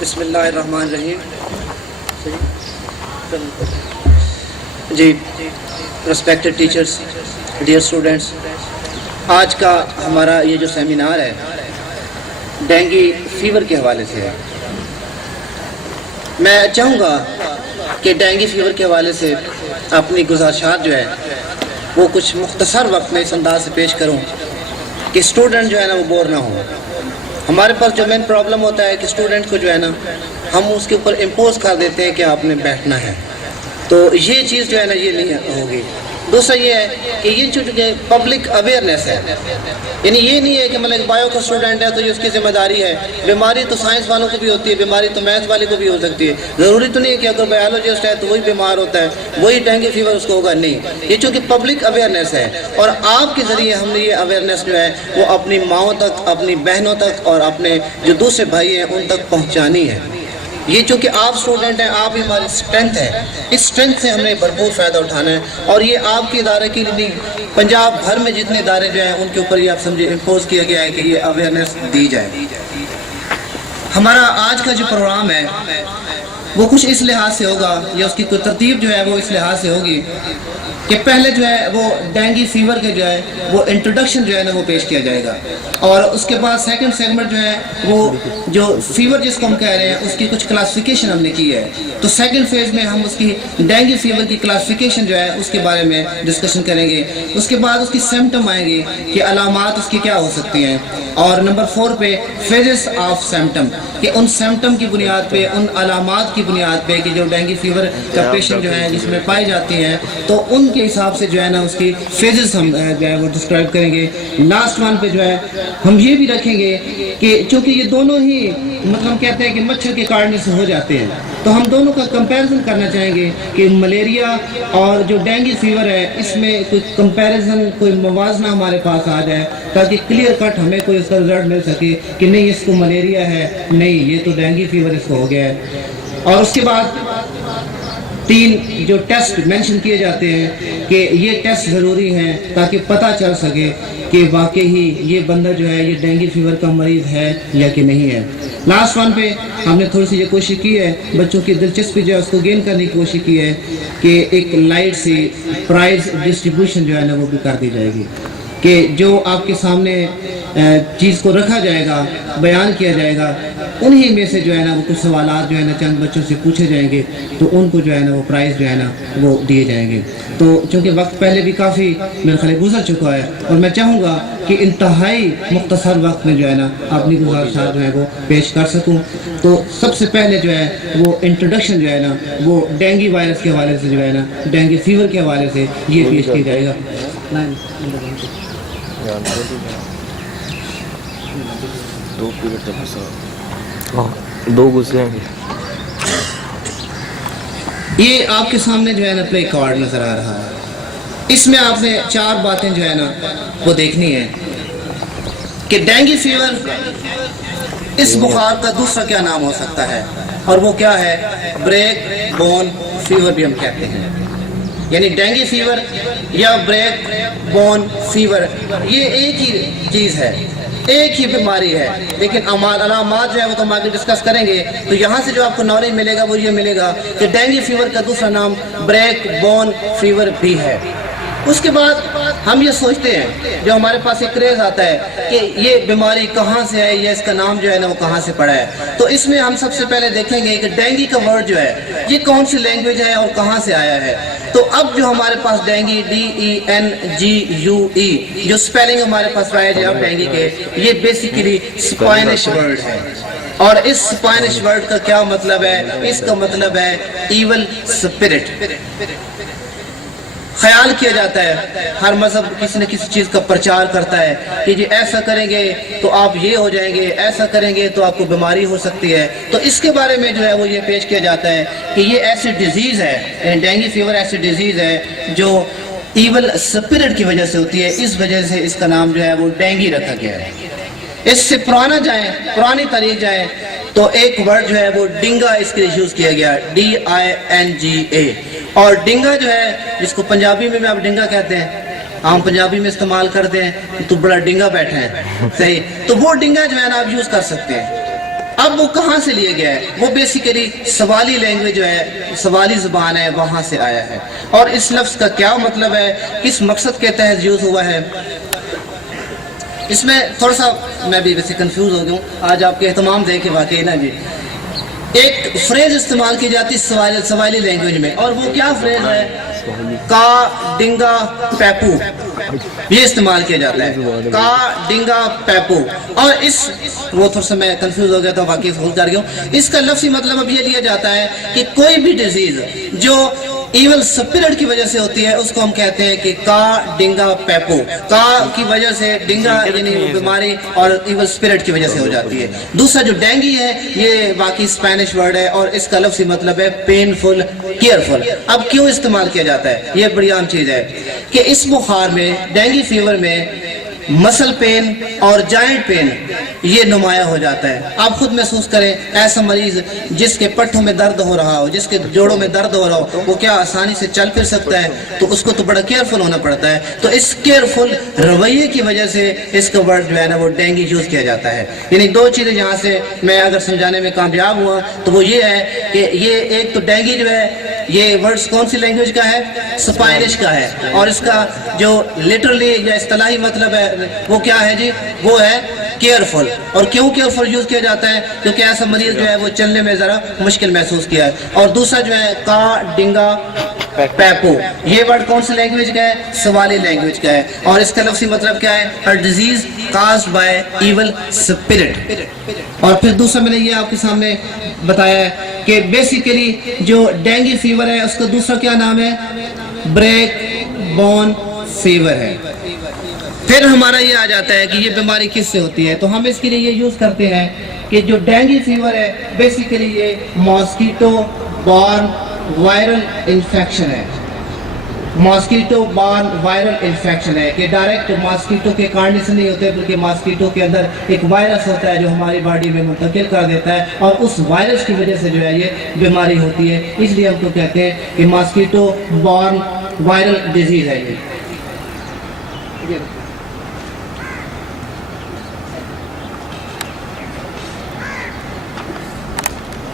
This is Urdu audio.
بسم اللہ الرحمن الرحیم. جی ریسپیکٹڈ ٹیچرس، ڈیئر اسٹوڈنٹس، آج کا ہمارا یہ جو سیمینار ہے ڈینگی فیور کے حوالے سے ہے. میں چاہوں گا کہ ڈینگی فیور کے حوالے سے اپنی گزارشات جو ہے وہ کچھ مختصر وقت میں اس انداز سے پیش کروں کہ اسٹوڈنٹ جو ہے نا وہ بور نہ ہو. ہمارے پاس جو مین پرابلم ہوتا ہے کہ اسٹوڈنٹ کو جو ہے نا ہم اس کے اوپر امپوز کر دیتے ہیں کہ آپ نے بیٹھنا ہے، تو یہ چیز جو ہے نا یہ نہیں ہوگی. دوسرا یہ ہے کہ یہ جو پبلک اویئرنیس ہے، یعنی یہ نہیں ہے کہ مطلب بایو کا اسٹوڈنٹ ہے تو یہ اس کی ذمہ داری ہے. بیماری تو سائنس والوں کو بھی ہوتی ہے، بیماری تو میتھ والے کو بھی ہو سکتی ہے. ضروری تو نہیں ہے کہ اگر بایولوجسٹ ہے تو وہی بیمار ہوتا ہے، وہی ڈینگی فیور اس کو ہوگا. نہیں، یہ چونکہ پبلک اویئرنیس ہے اور آپ کے ذریعے ہم نے یہ اویئرنیس جو ہے وہ اپنی ماؤں تک، اپنی بہنوں تک اور اپنے جو دوسرے بھائی ہیں ان تک پہنچانی ہے. یہ چونکہ آپ اسٹوڈنٹ ہیں، آپ ہی ہماری اسٹرینتھ ہے، اس اسٹرینتھ سے ہم نے بھرپور فائدہ اٹھانا ہے. اور یہ آپ کے ادارے کی نہیں، پنجاب بھر میں جتنے ادارے جو ہیں ان کے اوپر یہ آپ سمجھے امپوز کیا گیا ہے کہ یہ اویئرنیس دی جائے. ہمارا آج کا جو پروگرام ہے وہ کچھ اس لحاظ سے ہوگا، یا اس کی کوئی ترتیب جو ہے وہ اس لحاظ سے ہوگی کہ پہلے جو ہے وہ ڈینگی فیور کے جو ہے وہ انٹروڈکشن جو ہے نا وہ پیش کیا جائے گا، اور اس کے بعد سیکنڈ سیگمنٹ جو ہے وہ جو فیور جس کو ہم کہہ رہے ہیں اس کی کچھ کلاسیفیکیشن ہم نے کی ہے. تو سیکنڈ فیز میں ہم اس کی ڈینگی فیور کی کلاسیفیکیشن جو ہے اس کے بارے میں ڈسکشن کریں گے. اس کے بعد اس کی سمٹم آئیں گے کہ علامات اس کی کیا ہو سکتی ہیں، اور نمبر 4 پہ فیزز آف سمٹم، کہ ان سمٹم کی بنیاد پہ، ان علامات کی بنیاد پہ کہ جو ڈینگی فیور کا پیشنٹ جو ہے جس میں پائی جاتی ہیں تو ان کے حساب سے جو ہے نا اس کی فیزز ہم جو ہے وہ ڈسکرائب کریں گے. لاسٹ ون پہ جو ہے ہم یہ بھی رکھیں گے کہ چونکہ یہ دونوں ہی مطلب ہم کہتے ہیں کہ مچھر کے کاٹنے سے ہو جاتے ہیں، تو ہم دونوں کا کمپیریزن کرنا چاہیں گے کہ ملیریا اور جو ڈینگی فیور ہے اس میں کوئی کمپیریزن، کوئی موازنہ ہمارے پاس آ جائے تاکہ کلیئر کٹ ہمیں کوئی اس کا رزلٹ مل سکے کہ نہیں اس کو ملیریا ہے، نہیں یہ تو ڈینگی فیور اس کو ہو گیا ہے. اور اس کے بعد 3 جو ٹیسٹ مینشن کیے جاتے ہیں کہ یہ ٹیسٹ ضروری ہیں تاکہ پتہ چل سکے کہ واقعی یہ بندہ جو ہے یہ ڈینگی فیور کا مریض ہے یا کہ نہیں ہے. لاسٹ ون پہ ہم نے تھوڑی سی یہ کوشش کی ہے بچوں کی دلچسپی جو ہے اس کو گین کرنے کی کوشش کی ہے کہ ایک لائٹ سی پرائز ڈسٹریبیوشن جو ہے نا وہ بھی کر دی جائے گی کہ جو آپ کے سامنے چیز کو رکھا جائے گا، بیان کیا جائے گا، انہی میں سے جو ہے نا وہ کچھ سوالات جو ہے نا چند بچوں سے پوچھے جائیں گے تو ان کو جو ہے نا وہ پرائز جو ہے نا وہ دیے جائیں گے. تو چونکہ وقت پہلے بھی کافی میرے خیال گزر چکا ہے اور میں چاہوں گا کہ انتہائی مختصر وقت میں جو ہے نا اپنی گزارشات جو ہے وہ پیش کر سکوں. تو سب سے پہلے جو ہے وہ انٹروڈکشن جو ہے نا وہ ڈینگی وائرس کے حوالے سے جو ہے نا ڈینگی فیور کے حوالے سے یہ پیش کیا جائے گا. دو گزرے ہیں. یہ آپ کے سامنے جو ہے نا پلے کارڈ نظر آ رہا ہے، اس میں آپ نے 4 باتیں جو ہے نا وہ دیکھنی ہے کہ ڈینگی فیور اس بخار کا دوسرا کیا نام ہو سکتا ہے، اور وہ کیا ہے؟ بریک بون فیور بھی ہم کہتے ہیں. یعنی ڈینگی فیور یا بریک بون فیور یہ ایک ہی چیز ہے، ایک ہی بیماری ہے، لیکن علامات جو ہے وہ تو ہم آگے ڈسکس کریں گے. تو یہاں سے جو آپ کو نالج ملے گا وہ یہ ملے گا کہ ڈینگی فیور کا دوسرا نام بریک بون فیور بھی ہے. اس کے بعد ہم یہ سوچتے ہیں، جو ہمارے پاس ایک کریز آتا ہے کہ یہ بیماری کہاں سے ہے یا اس کا نام جو ہے نا وہ کہاں سے پڑا ہے. تو اس میں ہم سب سے پہلے دیکھیں گے کہ ڈینگی کا ورڈ جو ہے یہ کون سی لینگویج ہے اور کہاں سے آیا ہے. تو اب جو ہمارے پاس ڈینگی DENGUE جو سپیلنگ ہمارے پاس رائج ہے اب ڈینگی کے، یہ بیسیکلی اسپینش ورڈ ہے. اور اس اسپینش ورڈ کا کیا مطلب ہے؟ اس کا مطلب ہے ایول اسپرٹ. خیال کیا جاتا ہے، ہر مذہب کسی نہ کسی چیز کا پرچار کرتا ہے کہ جی ایسا کریں گے تو آپ یہ ہو جائیں گے، ایسا کریں گے تو آپ کو بیماری ہو سکتی ہے. تو اس کے بارے میں جو ہے وہ یہ پیش کیا جاتا ہے کہ یہ ایسی ڈیزیز ہے، یعنی ڈینگی فیور ایسی ڈیزیز ہے جو ایول اسپرٹ کی وجہ سے ہوتی ہے، اس وجہ سے اس کا نام جو ہے وہ ڈینگی رکھا گیا ہے. اس سے پرانی تاریخ جائیں تو ایک ورڈ جو ہے وہ ڈنگا اس کے لیے یوز کیا گیا، DINGA. اور ڈنگا جو ہے جس کو پنجابی میں آپ ڈنگا کہتے ہیں، عام پنجابی میں استعمال کرتے ہیں تو بڑا ڈنگا بیٹھا ہے، صحیح. تو وہ ڈنگا جو ہے نا آپ یوز کر سکتے ہیں. اب وہ کہاں سے لیا گیا ہے؟ وہ بیسیکلی سوالی لینگویج جو ہے، سوالی زبان ہے، وہاں سے آیا ہے۔ اور اس لفظ کا کیا مطلب ہے، کس مقصد کے تحت یوز ہوا ہے، اس میں تھوڑا سا میں بھی ویسے کنفیوز ہو گیا ہوں۔ آج آپ کے اہتمام دے کے واقعی نا جی ایک فریز استعمال کی جاتی ہے سوالی لینگویج میں، اور وہ کیا فریز ہے؟ کا ڈنگا پیپو، یہ استعمال کیا جاتا ہے، کا ڈنگا پیپو۔ اور اس وہ تھوڑا سا میں کنفیوز ہو گیا تھا، واقعی بھول کر گیا ہوں۔ اس کا لفظی مطلب اب یہ لیا جاتا ہے کہ کوئی بھی ڈیزیز جو ایول سپرٹ کی وجہ سے ہوتی ہے اس کو ہم کہتے ہیں کہ کا ڈنگا پیپو، کا کی وجہ سے، ڈنگا یعنی بیماری، اور ایول سپرٹ کی وجہ سے ہو جاتی ہے۔ دوسرا جو ڈینگی ہے یہ باقی اسپینش ورڈ ہے، اور اس کا لفظی مطلب ہے پینفل، کیئرفل۔ اب کیوں استعمال کیا جاتا ہے؟ یہ بڑی عام چیز ہے کہ اس بخار میں، ڈینگی فیور میں مسل پین اور جوائنٹ پین یہ نمایاں ہو جاتا ہے۔ آپ خود محسوس کریں، ایسا مریض جس کے پٹھوں میں درد ہو رہا ہو، جس کے جوڑوں میں درد ہو رہا ہو، وہ کیا آسانی سے چل پھر سکتا ہے؟ تو اس کو تو بڑا کیئرفل ہونا پڑتا ہے۔ تو اس کیئرفل رویے کی وجہ سے اس کا ورڈ جو ہے نا وہ ڈینگی یوز کیا جاتا ہے۔ یعنی دو چیزیں یہاں سے میں اگر سمجھانے میں کامیاب ہوا تو وہ یہ ہے کہ یہ ایک تو ڈینگی جو ہے یہ ورڈز کون سی لینگویج کا ہے؟ اسپینش کا ہے، اور اس کا جو لٹرلی یا اصطلاحی مطلب ہے وہ کیا ہے جی؟ وہ ہے کیئرفل۔ اور کیوں کیئرفل یوز کیا جاتا ہے؟ کیونکہ ایسا مریض جو ہے وہ چلنے میں ذرا مشکل محسوس کیا ہے۔ اور دوسرا جو ہے کا ڈنگا پیپو، یہ ورڈ کون سی لینگویج کا ہے؟ سوالی لینگویج کا ہے، اور اس کا لفظی مطلب کیا ہے؟ a disease caused by evil spirit۔ اور پھر دوسرا میں نے یہ آپ کے سامنے بتایا ہے کہ بیسیکلی جو ڈینگی فیور ہے اس کا دوسرا کیا نام ہے؟ بریک بون فیور ہے۔ پھر ہمارا یہ آ جاتا ہے کہ یہ بیماری کس سے ہوتی ہے، تو ہم اس کے لیے یہ یوز کرتے ہیں کہ جو ڈینگی فیور ہے بیسیکلی یہ ماسکیٹو بارن وائرل انفیکشن ہے۔ ماسکیٹو بارن وائرل انفیکشن ہے کہ ڈائریکٹ ماسکیٹو کے کاٹنے سے نہیں ہوتے، بلکہ ماسکیٹو کے اندر ایک وائرس ہوتا ہے جو ہماری باڈی میں منتقل کر دیتا ہے، اور اس وائرس کی وجہ سے جو ہے یہ بیماری ہوتی ہے۔ اس لیے ہم کو کہتے ہیں کہ ماسکیٹو بارن وائرل ڈیزیز ہے یہ۔